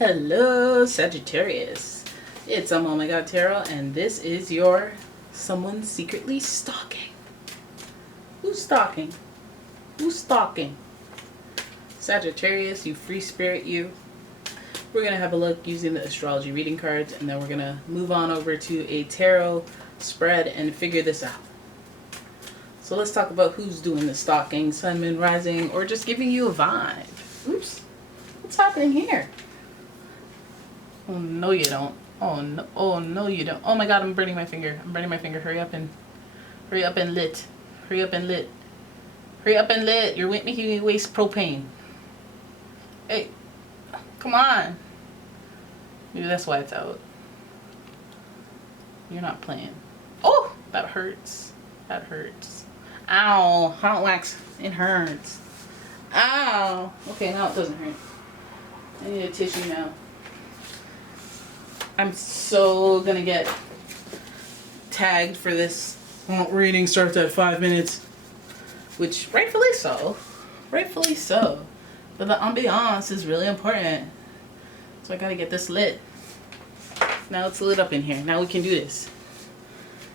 Hello, Sagittarius. It's OMG, and this is your someone secretly stalking. Who's stalking? Who's stalking? Sagittarius, you free spirit, you. We're going to have a look using the astrology reading cards, and then we're going to move on over to a tarot spread and figure this out. So let's talk about who's doing the stalking, sun, moon, rising, or just giving you a vibe. Oops. What's happening here? Oh, no you don't. Oh no you don't. Oh my god, I'm burning my finger. I'm burning my finger. Hurry up and lit. Hurry up and lit. Hurry up and lit. You're making me waste propane. Hey, come on. Maybe that's why it's out. You're not playing. Oh, that hurts. That hurts. Ow, hot wax. It hurts. Ow. Okay, now it doesn't hurt. I need a tissue now. I'm so gonna get tagged for this. Reading starts at 5 minutes, which rightfully so. Rightfully so. But the ambiance is really important. So I gotta get this lit. Now it's lit up in here. Now we can do this.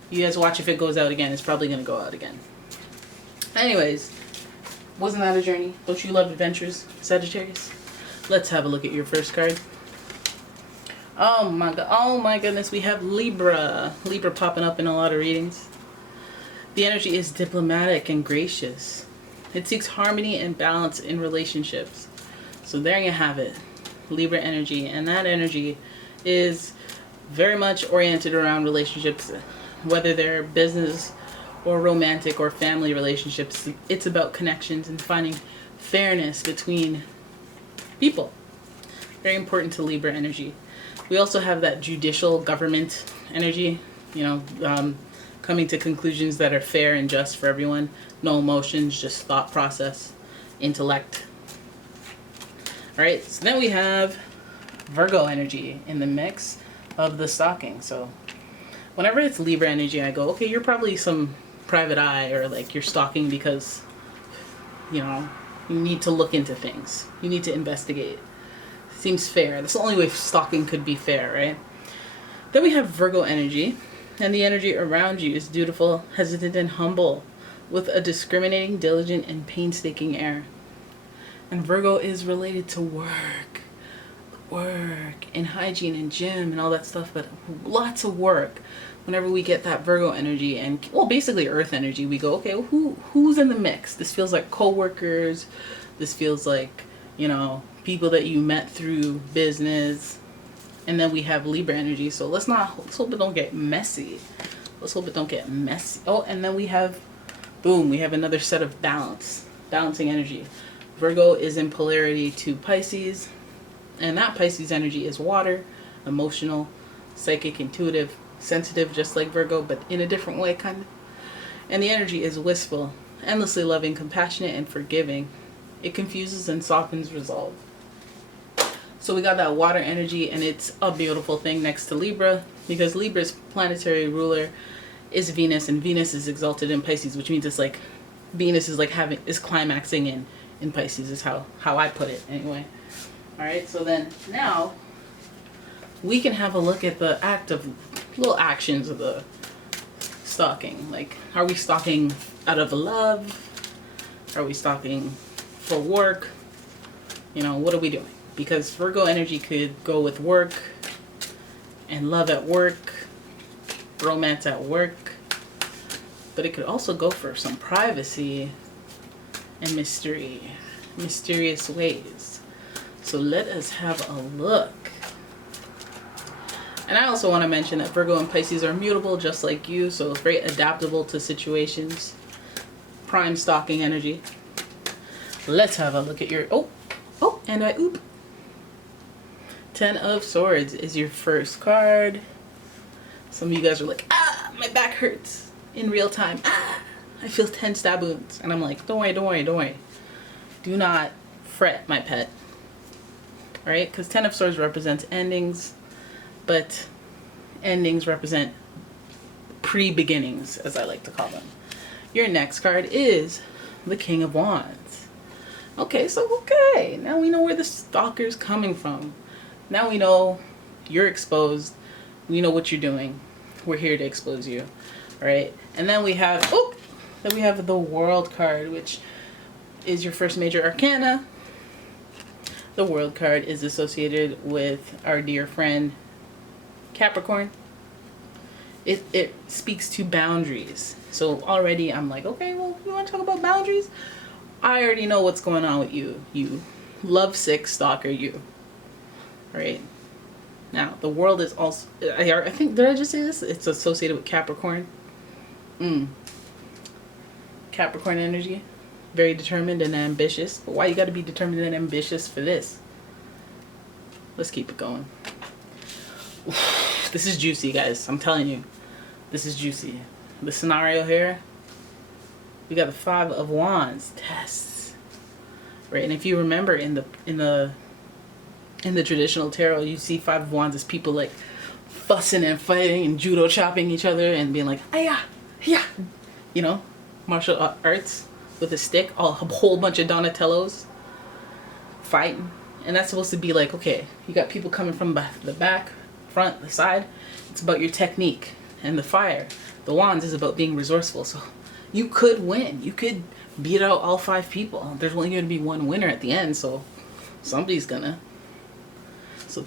You guys watch if it goes out again. It's probably gonna go out again. Anyways, wasn't that a journey? Don't you love adventures, Sagittarius? Let's have a look at your first card. Oh my god! Oh my goodness! We have Libra. Libra popping up in a lot of readings. The energy is diplomatic and gracious. It seeks harmony and balance in relationships. So there you have it, Libra energy, and that energy is very much oriented around relationships, whether they're business or romantic or family relationships. It's about connections and finding fairness between people. Very important to Libra energy. We also have that judicial government energy, coming to conclusions that are fair and just for everyone. No emotions, just thought process, intellect. All right, so then we have Virgo energy in the mix of the stalking. So whenever it's Libra energy, I go, okay, you're probably some private eye, or like you're stalking because, you need to look into things. You need to investigate. Seems fair. That's the only way stalking could be fair, right? Then we have Virgo energy, and the energy around you is dutiful, hesitant, and humble, with a discriminating, diligent, and painstaking air. And Virgo is related to work and hygiene and gym and all that stuff, but lots of work. Whenever we get that Virgo energy and, basically earth energy, we go, okay, who's in the mix? This feels like co-workers. This feels like, people that you met through business. And then we have Libra energy. So let's hope it don't get messy. Let's hope it don't get messy. Oh, and then we have, boom, we have another set of balancing energy. Virgo is in polarity to Pisces. And that Pisces energy is water, emotional, psychic, intuitive, sensitive, just like Virgo, but in a different way, kind of. And the energy is wistful, endlessly loving, compassionate, and forgiving. It confuses and softens resolve. So we got that water energy, and it's a beautiful thing next to Libra, because Libra's planetary ruler is Venus, and Venus is exalted in Pisces, which means it's like Venus is like is climaxing in Pisces, is how I put it anyway. All right, so then now we can have a look at the little actions of the stalking. Like, are we stalking out of love? Are we stalking for work? What are we doing? Because Virgo energy could go with work and love at work, romance at work, but it could also go for some privacy and mystery, mysterious ways. So let us have a look. And I also want to mention that Virgo and Pisces are mutable just like you, so it's very adaptable to situations. Prime stalking energy. Let's have a look at your, and I oop. 10 of Swords is your first card. Some of you guys are like, my back hurts in real time. I feel 10 stab wounds. And I'm like, don't worry. Do not fret, my pet. All right, because 10 of Swords represents endings, but endings represent pre-beginnings, as I like to call them. Your next card is the King of Wands. Okay, now we know where the stalker's coming from. Now we know you're exposed. We know what you're doing. We're here to expose you. All right. And then we have, the World card, which is your first major arcana. The World card is associated with our dear friend Capricorn. It speaks to boundaries. So already I'm like, okay, well, you want to talk about boundaries? I already know what's going on with you. You lovesick stalker, you. Right? Now, the World is also, I think, did I just say this? It's associated with Capricorn. Capricorn energy. Very determined and ambitious. But why you got to be determined and ambitious for this? Let's keep it going. This is juicy, guys. I'm telling you. This is juicy. The scenario here, we got the Five of Wands. Tests. Right? And if you remember in the traditional tarot, you see Five of Wands as people like fussing and fighting and judo chopping each other and being like, "Aya, yeah," you know, martial arts with a stick, a whole bunch of Donatellos fighting. And that's supposed to be like, okay, you got people coming from the back, front, the side. It's about your technique. And the fire, the wands, is about being resourceful. So you could win. You could beat out all 5 people. There's only going to be one winner at the end, so somebody's gonna. So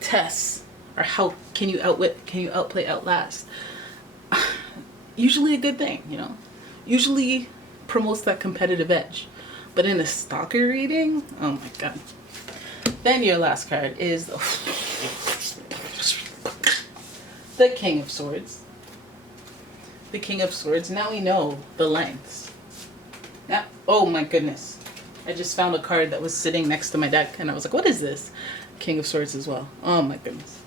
tests are how can you outwit, can you outplay, outlast. Usually a good thing, you know. Usually promotes that competitive edge. But in a stalker reading, oh my god. Then your last card is the King of Swords. The King of Swords. Now we know the lengths. Now, oh my goodness. I just found a card that was sitting next to my deck and I was like, what is this? King of Swords as well. Oh my goodness.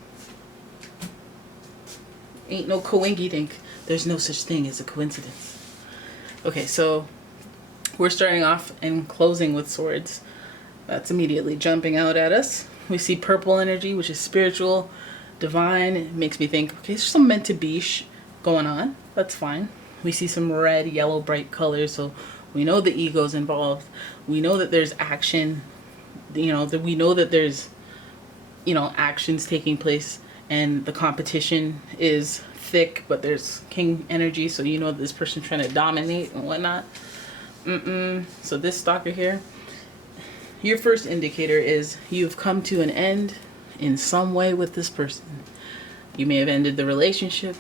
Ain't no coinky dink. There's no such thing as a coincidence. Okay, so we're starting off and closing with swords. That's immediately jumping out at us. We see purple energy, which is spiritual, divine. It makes me think, okay, there's some meant to be going on. That's fine. We see some red, yellow, bright colors, so we know the ego's involved. We know that there's action. You know, that we know that there's, you know, actions taking place, and the competition is thick, but there's king energy, so you know this person's trying to dominate and whatnot. So this stalker here, your first indicator is you've come to an end in some way with this person. You may have ended the relationship,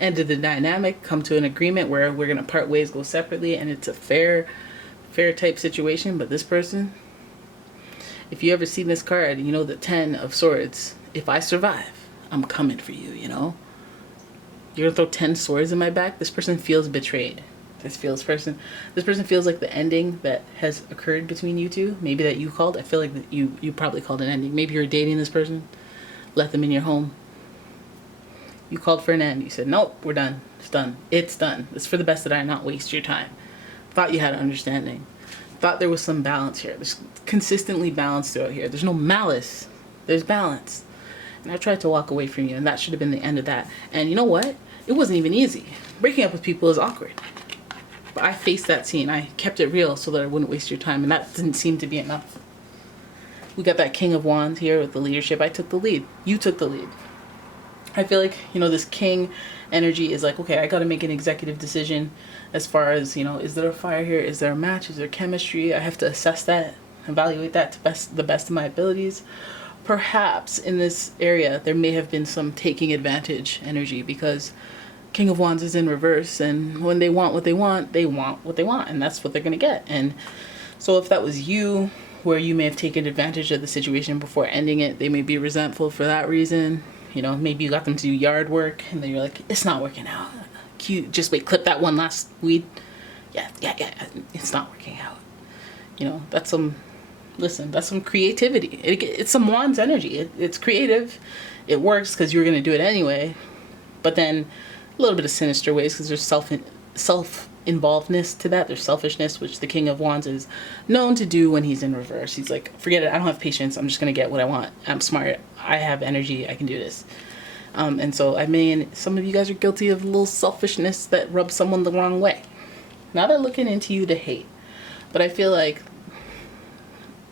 ended the dynamic, come to an agreement where we're going to part ways, go separately, and it's a fair type situation. But this person, if you ever seen this card, you know the 10 of Swords. If I survive, I'm coming for you, you know? You're going to throw 10 swords in my back? This person feels betrayed. This person feels like the ending that has occurred between you two, maybe that you called. I feel like that you probably called an ending. Maybe you're dating this person, let them in your home. You called for an end. You said, nope, we're done. It's done. It's done. It's for the best that I not waste your time. Thought you had an understanding. Thought there was some balance here. There's consistently balance throughout here. There's no malice. There's balance. And I tried to walk away from you, and that should have been the end of that. And you know what? It wasn't even easy. Breaking up with people is awkward. But I faced that scene. I kept it real so that I wouldn't waste your time, and that didn't seem to be enough. We got that King of Wands here with the leadership. I took the lead. You took the lead. I feel like, you know, this king energy is like, okay, I got to make an executive decision as far as, you know, is there a fire here? Is there a match? Is there chemistry? I have to assess that, evaluate that to the best of my abilities. Perhaps in this area, there may have been some taking advantage energy because King of Wands is in reverse, and when they want what they want, they want what they want, and that's what they're going to get. And so if that was you, where you may have taken advantage of the situation before ending it, they may be resentful for that reason. You know, maybe you got them to do yard work, and then you're like, it's not working out. Cute, just wait, clip that one last weed. Yeah, it's not working out. You know, that's some, listen, that's some creativity. It's some Wands energy. It's creative. It works because you're going to do it anyway. But then a little bit of sinister ways because there's self-involvedness to that. There's selfishness, which the King of Wands is known to do when he's in reverse. He's like, forget it, I don't have patience. I'm just going to get what I want. I'm smart. I have energy. I can do this. And so some of you guys are guilty of a little selfishness that rubs someone the wrong way. Not that looking into you to hate, but I feel like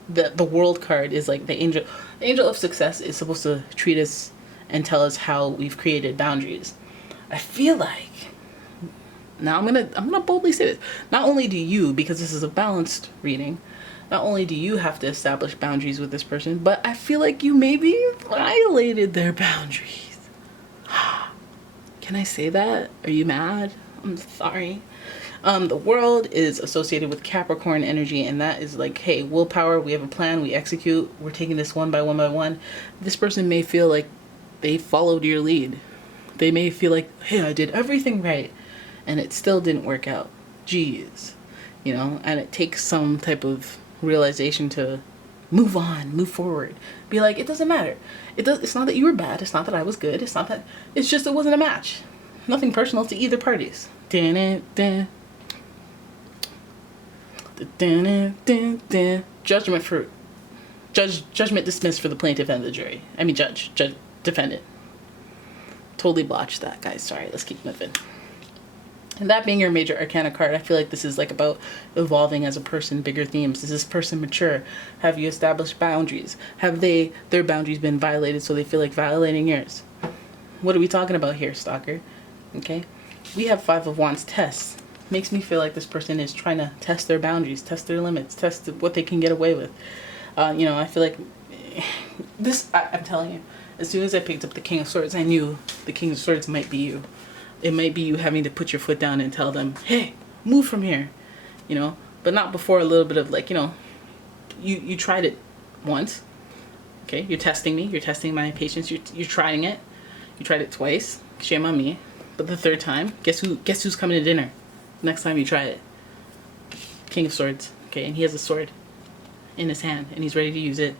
the World card is like the angel. The angel of success is supposed to treat us and tell us how we've created boundaries. I feel like, now I'm gonna boldly say this. Not only do you, because this is a balanced reading, not only do you have to establish boundaries with this person, but I feel like you maybe violated their boundaries. Can I say that? Are you mad? I'm sorry. The world is associated with Capricorn energy, and that is like, hey, willpower, we have a plan, we execute, we're taking this one by one by one. This person may feel like they followed your lead. They may feel like, hey, I did everything right, and it still didn't work out. Jeez. You know, and it takes some type of realization to move on, move forward. Be like, it doesn't matter. It's not that you were bad, it's not that I was good, it's not that, it's just it wasn't a match. Nothing personal to either parties. Judgment dismissed for the plaintiff and the jury. I mean judge, defendant. Totally botched that, guys. Sorry, let's keep moving. And that being your major arcana card, I feel like this is like about evolving as a person, bigger themes. Is this person mature? Have you established boundaries? Have their boundaries been violated so they feel like violating yours? What are we talking about here, stalker? Okay. We have Five of Wands tests. Makes me feel like this person is trying to test their boundaries, test their limits, test what they can get away with. I feel like I'm telling you, as soon as I picked up the King of Swords, I knew the King of Swords might be you. It might be you having to put your foot down and tell them, hey, move from here, but not before a little bit of like, you tried it once. Okay. You're testing me. You're testing my patience. You're trying it. You tried it twice. Shame on me. But the third time, guess who's coming to dinner? Next time you try it. King of Swords. Okay. And he has a sword in his hand and he's ready to use it.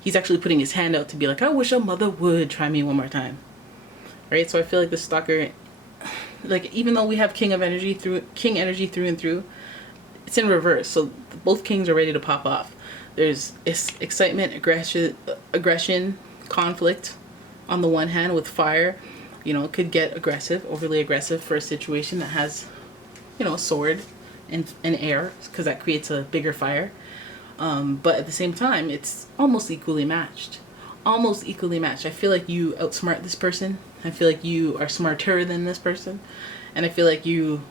He's actually putting his hand out to be like, I wish a mother would try me one more time. Right? So I feel like this stalker, like, even though we have king energy through and through, it's in reverse. So both kings are ready to pop off. There's excitement, aggression, conflict on the one hand with fire. It could get aggressive, overly aggressive for a situation that has, a sword and air, because that creates a bigger fire. But at the same time, it's almost equally matched. I feel like you outsmart this person. I feel like you are smarter than this person. And I feel like you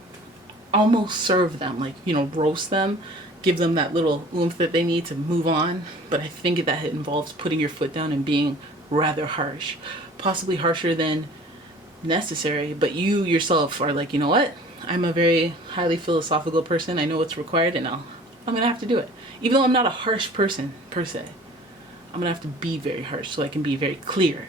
almost serve them, like, roast them, give them that little oomph that they need to move on. But I think that it involves putting your foot down and being rather harsh, possibly harsher than necessary. But you yourself are like, you know what? I'm a very highly philosophical person. I know what's required, and I'm going to have to do it. Even though I'm not a harsh person, per se. I'm going to have to be very harsh so I can be very clear.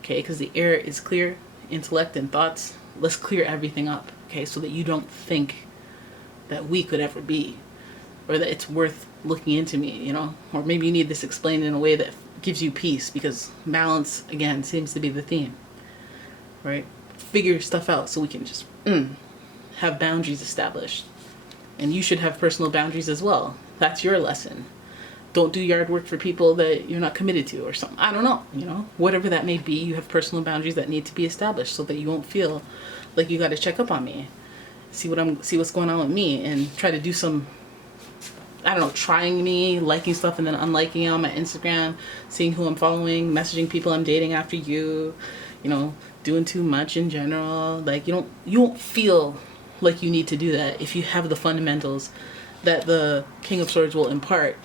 Okay, because the air is clear, intellect and thoughts. Let's clear everything up, okay, so that you don't think that we could ever be, or that it's worth looking into me, or maybe you need this explained in a way that gives you peace, because balance, again, seems to be the theme, right? Figure stuff out so we can just have boundaries established. And you should have personal boundaries as well. That's your lesson. Don't do yard work for people that you're not committed to or something. I don't know, whatever that may be, you have personal boundaries that need to be established so that you won't feel like you got to check up on me, see what's going on with me, and try to do some, trying me, liking stuff and then unliking it on my Instagram, seeing who I'm following, messaging people I'm dating after you, doing too much in general. Like, you won't feel like you need to do that if you have the fundamentals that the King of Swords will impart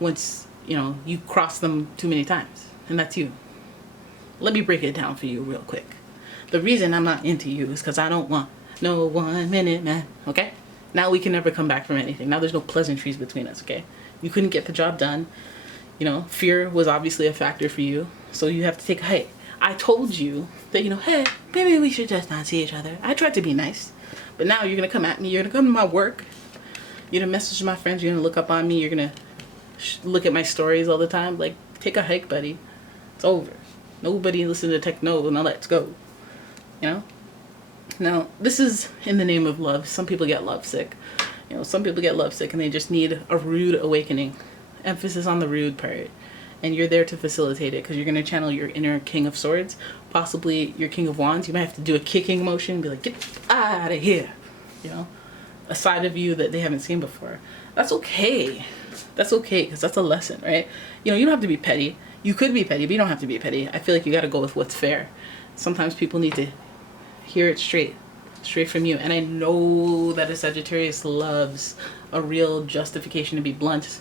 once, you cross them too many times. And that's you. Let me break it down for you real quick. The reason I'm not into you is because I don't want no 1 minute man, okay? Now we can never come back from anything. Now there's no pleasantries between us, okay? You couldn't get the job done. Fear was obviously a factor for you. So you have to take a hike. I told you that, hey, maybe we should just not see each other. I tried to be nice. But now you're going to come at me. You're going to come to my work. You're going to message my friends. You're going to look up on me. You're going to look at my stories all the time. Like, take a hike, buddy. It's over. Nobody listen to techno. Now let's go. Now, this is in the name of love. Some people get lovesick. Some people get lovesick and they just need a rude awakening. Emphasis on the rude part. And you're there to facilitate it because you're going to channel your inner King of Swords, possibly your King of Wands. You might have to do a kicking motion and be like, get out of here. A side of you that they haven't seen before. That's okay. That's okay, because that's a lesson, right? You don't have to be petty. You could be petty, but you don't have to be petty. I feel like you got to go with what's fair. Sometimes people need to hear it straight from you. And I know that a Sagittarius loves a real justification to be blunt,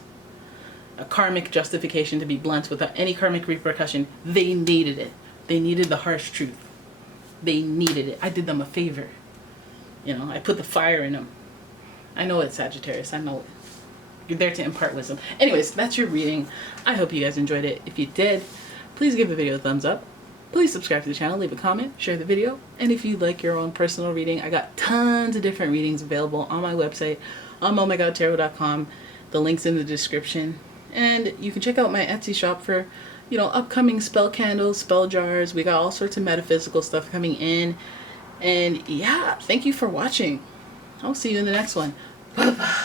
a karmic justification to be blunt without any karmic repercussion. They needed it. They needed the harsh truth. They needed it. I did them a favor. You know, I put the fire in them. I know it's Sagittarius. I know it. You're there to impart wisdom. Anyways, that's your reading. I hope you guys enjoyed it. If you did, please give the video a thumbs up. Please subscribe to the channel, leave a comment, share the video. And if you'd like your own personal reading, I got tons of different readings available on my website, umomgtarot.com. The link's in the description. And you can check out my Etsy shop for, you know, upcoming spell candles, spell jars. We got all sorts of metaphysical stuff coming in. And yeah, thank you for watching. I'll see you in the next one. Bye-bye.